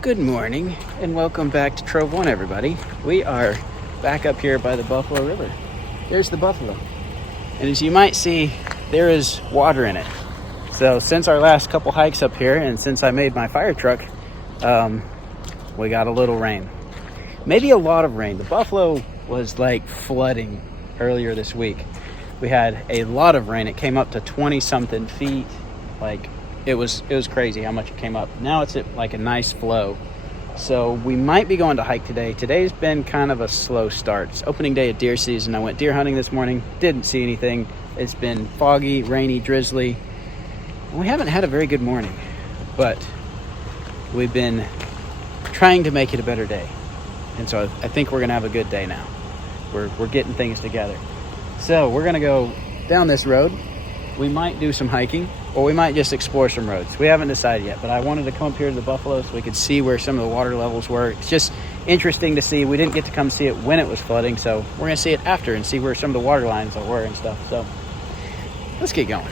Good morning and welcome back to Trove One, everybody. We are back up here by the Buffalo River. There's the buffalo. And as you might see, there is water in it. So since our last couple hikes up here and since I made my fire truck, we got a little rain. Maybe a lot of rain. The buffalo was like flooding earlier this week. We had a lot of rain. It came up to 20 something feet. Like it was crazy how much it came up. Now it's at like a nice flow. So we might be going to hike today. Today's been kind of a slow start. It's opening day of deer season. I went deer hunting this morning. Didn't see anything. It's been foggy, rainy, drizzly. We haven't had a very good morning, but we've been trying to make it a better day. And so I think we're going to have a good day now. We're getting things together. So we're going to go down this road. We might do some hiking, or we might just explore some roads. We haven't decided yet, but I wanted to come up here to the buffalo so we could see where some of the water levels were. It's just interesting to see. We didn't get to come see it when it was flooding, so we're going to see it after and see where some of the water lines were and stuff. So let's get going.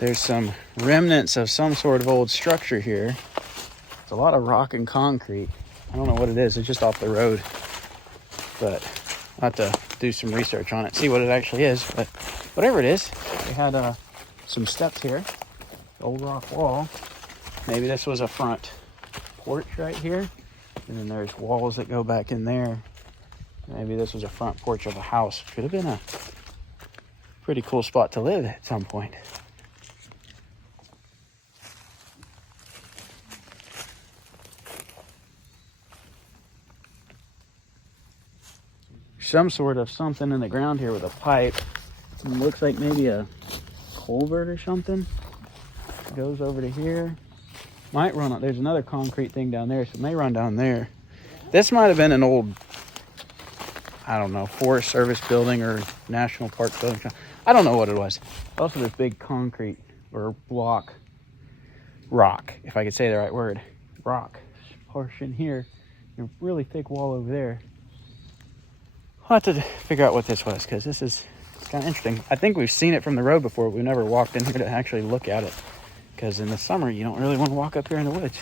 There's some remnants of some sort of old structure here. It's a lot of rock and concrete. I don't know what it is. It's just off the road. But I'll have to do some research on it, see what it actually is. But whatever it is, they had some steps here. Old rock wall. Maybe this was a front porch right here. And then there's walls that go back in there. Maybe this was a front porch of a house. Could have been a pretty cool spot to live at some point. Some sort of something in the ground here with a pipe. It looks like maybe a culvert or something. It goes over to here. Might run on. There's another concrete thing down there, so it may run down there. This might have been an old, I don't know, Forest Service building or National Park building. I don't know what it was. Also, this big concrete or rock, if I could say the right word, rock portion here. A really thick wall over there. I'll have to figure out what this was, because this is kind of interesting. I think we've seen it from the road before. We've never walked in here to actually look at it, because in the summer you don't really want to walk up here in the woods.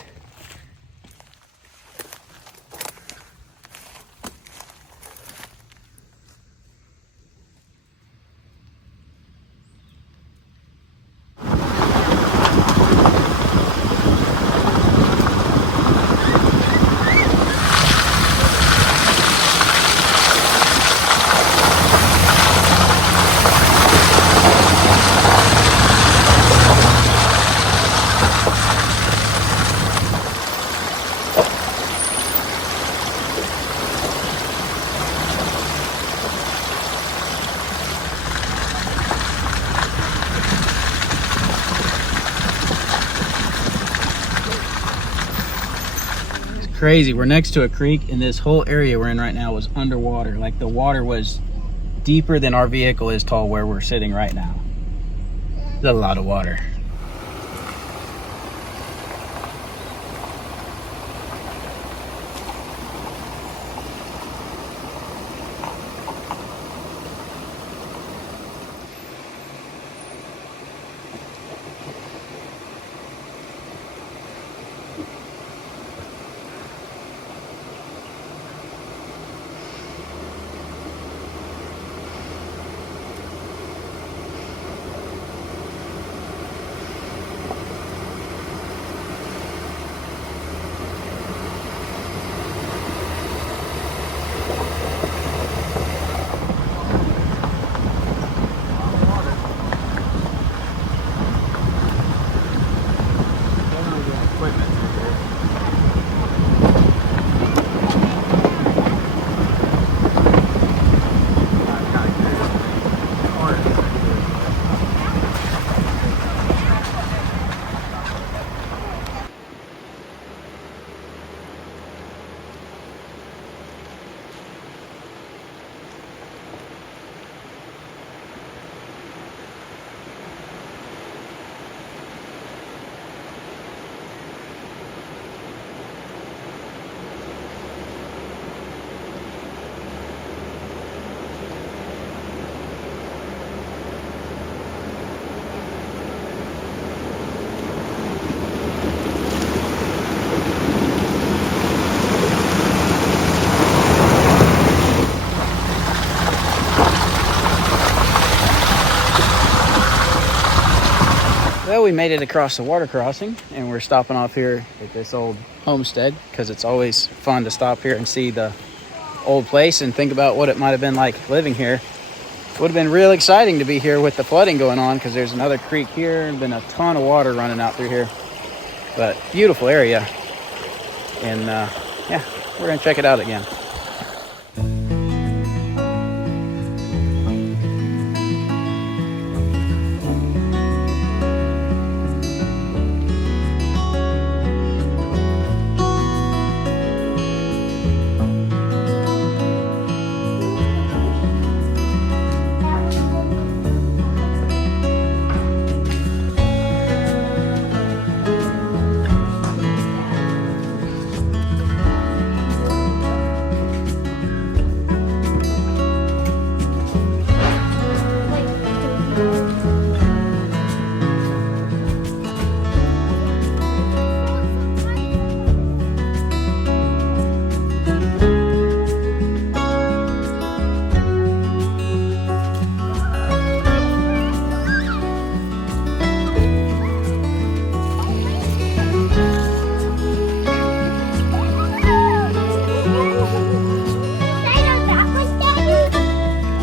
Crazy. We're next to a creek, and this whole area we're in right now was underwater. Like the water was deeper than our vehicle is tall where we're sitting right now. There's a lot of water. So we made it across the water crossing, and we're stopping off here at this old homestead because it's always fun to stop here and see the old place and think about what it might have been like living here. Would have been real exciting to be here with the flooding going on because there's another creek here and been a ton of water running out through here. But beautiful area, and yeah, we're gonna check it out again.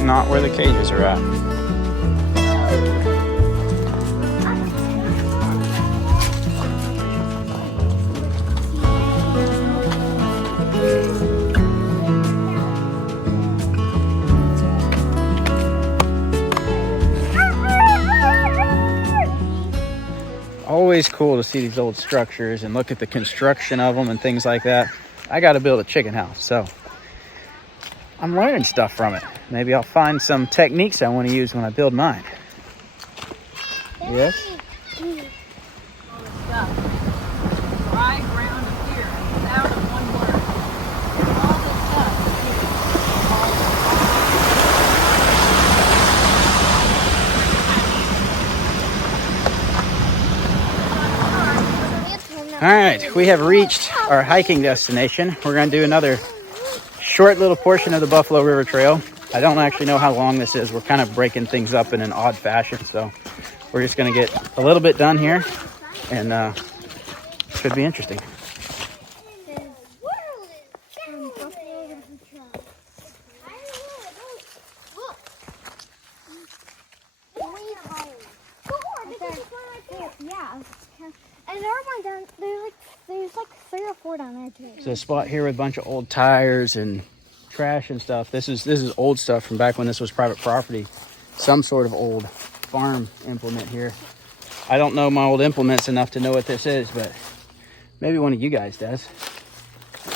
Not where the cages are at. Always cool to see these old structures and look at the construction of them and things like that. I got to build a chicken house, so I'm learning stuff from it. Maybe I'll find some techniques I want to use when I build mine. Yes? Dry ground appear without one word. All this stuff. All right, we have reached our hiking destination. We're going to do another short little portion of the Buffalo River Trail. I don't actually know how long this is. We're kind of breaking things up in an odd fashion, so we're just going to get a little bit done here, and should be interesting. Yeah, and there are down there's like 3 or 4 down there too. There's a spot here with a bunch of old tires and trash and stuff. This is old stuff from back when this was private property. Some sort of old farm implement here. I don't know my old implements enough to know what this is, but maybe one of you guys does.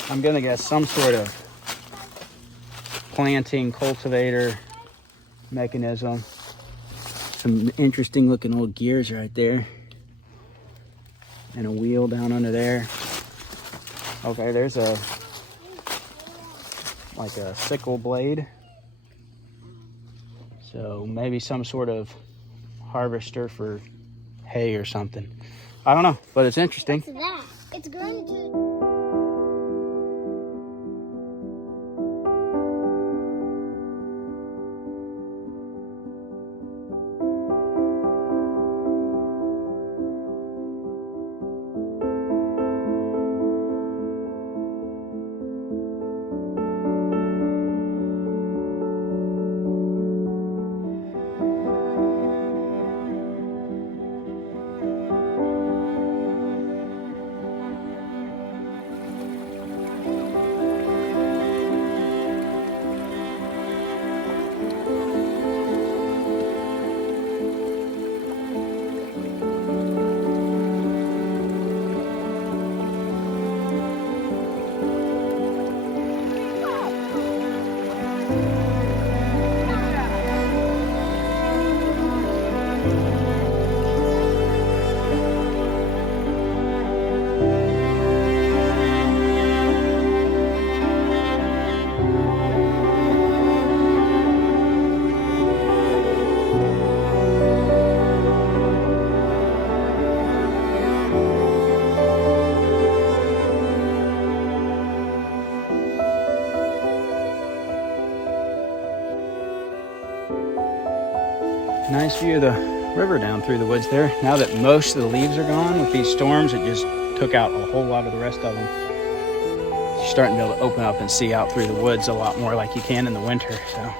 I'm gonna guess some sort of planting cultivator mechanism. Some interesting looking old gears right there. And a wheel down under there. Okay, there's like a sickle blade. So maybe some sort of harvester for hay or something. I don't know, but it's interesting. What's that? It's grown to... Nice view of the river down through the woods there. Now that most of the leaves are gone with these storms, it just took out a whole lot of the rest of them. You're starting to be able to open up and see out through the woods a lot more like you can in the winter. So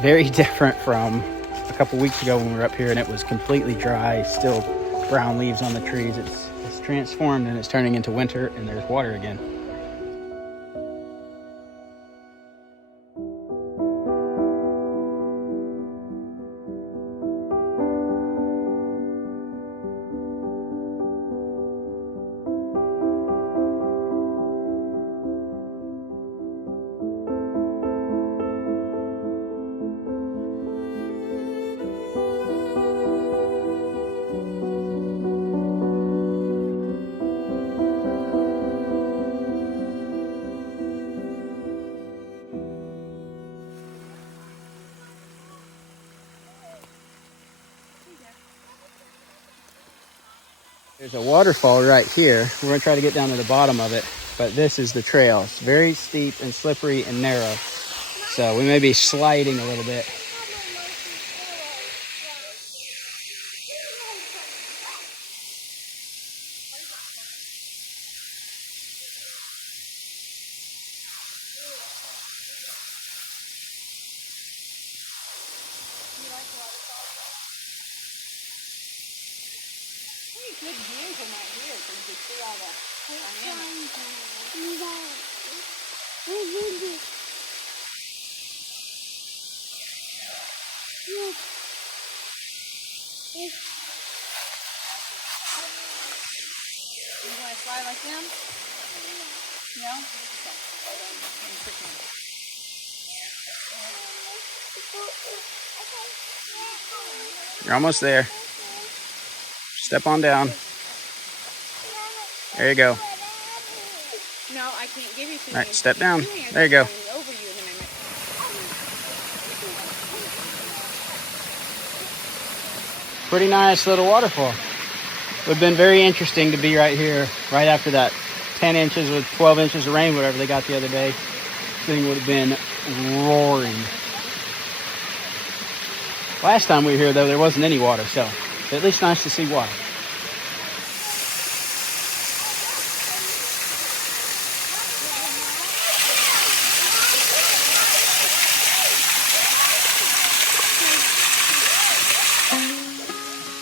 very different from a couple weeks ago when we were up here and it was completely dry, still brown leaves on the trees. It's transformed and it's turning into winter and there's water again. There's a waterfall right here. We're gonna try to get down to the bottom of it, but this is the trail. It's very steep and slippery and narrow. So we may be sliding a little bit. Good view from right here, so you can see all the dynamics. You want to slide like them? No? You're almost there. Step on down. There you go. No, I can't give you two. All right, step down. There you go. Over you in a minute. Pretty nice little waterfall. It would have been very interesting to be right here, right after that 10 inches or 12 inches of rain, whatever they got the other day. This thing would have been roaring. Last time we were here, though, there wasn't any water, so at least nice to see water.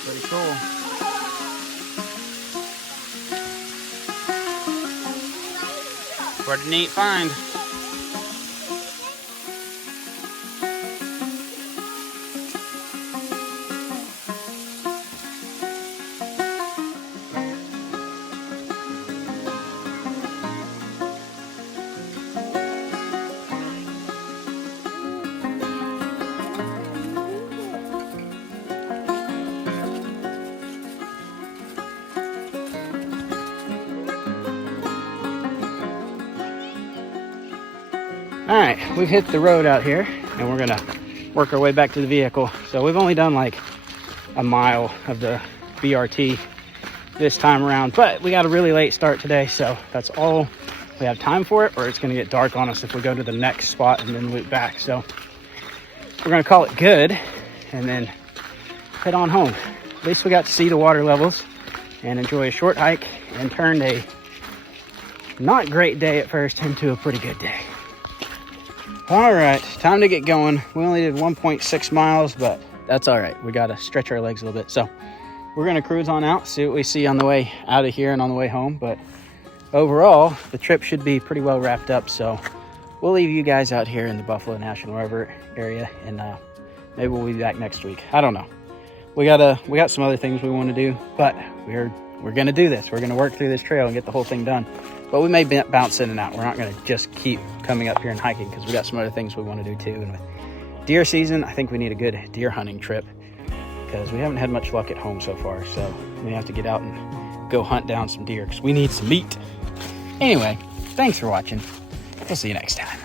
Pretty cool. What a neat find. All right, we've hit the road out here and we're gonna work our way back to the vehicle. So we've only done like a mile of the BRT this time around, but we got a really late start today, so that's all we have time for it, or it's gonna get dark on us if we go to the next spot and then loop back. So we're gonna call it good and then head on home. At least we got to see the water levels and enjoy a short hike and turned a not great day at first into a pretty good day. All right, time to get going. We only did 1.6 miles, but that's all right. We got to stretch our legs a little bit. So we're going to cruise on out, see what we see on the way out of here and on the way home. But overall, the trip should be pretty well wrapped up. So we'll leave you guys out here in the Buffalo National River area, and maybe we'll be back next week. I don't know. We got some other things we want to do, but we're going to do this. We're going to work through this trail and get the whole thing done. But we may bounce in and out. We're not going to just keep coming up here and hiking because we got some other things we want to do too. And with deer season, I think we need a good deer hunting trip because we haven't had much luck at home so far. So we have to get out and go hunt down some deer because we need some meat. Anyway, thanks for watching. We'll see you next time.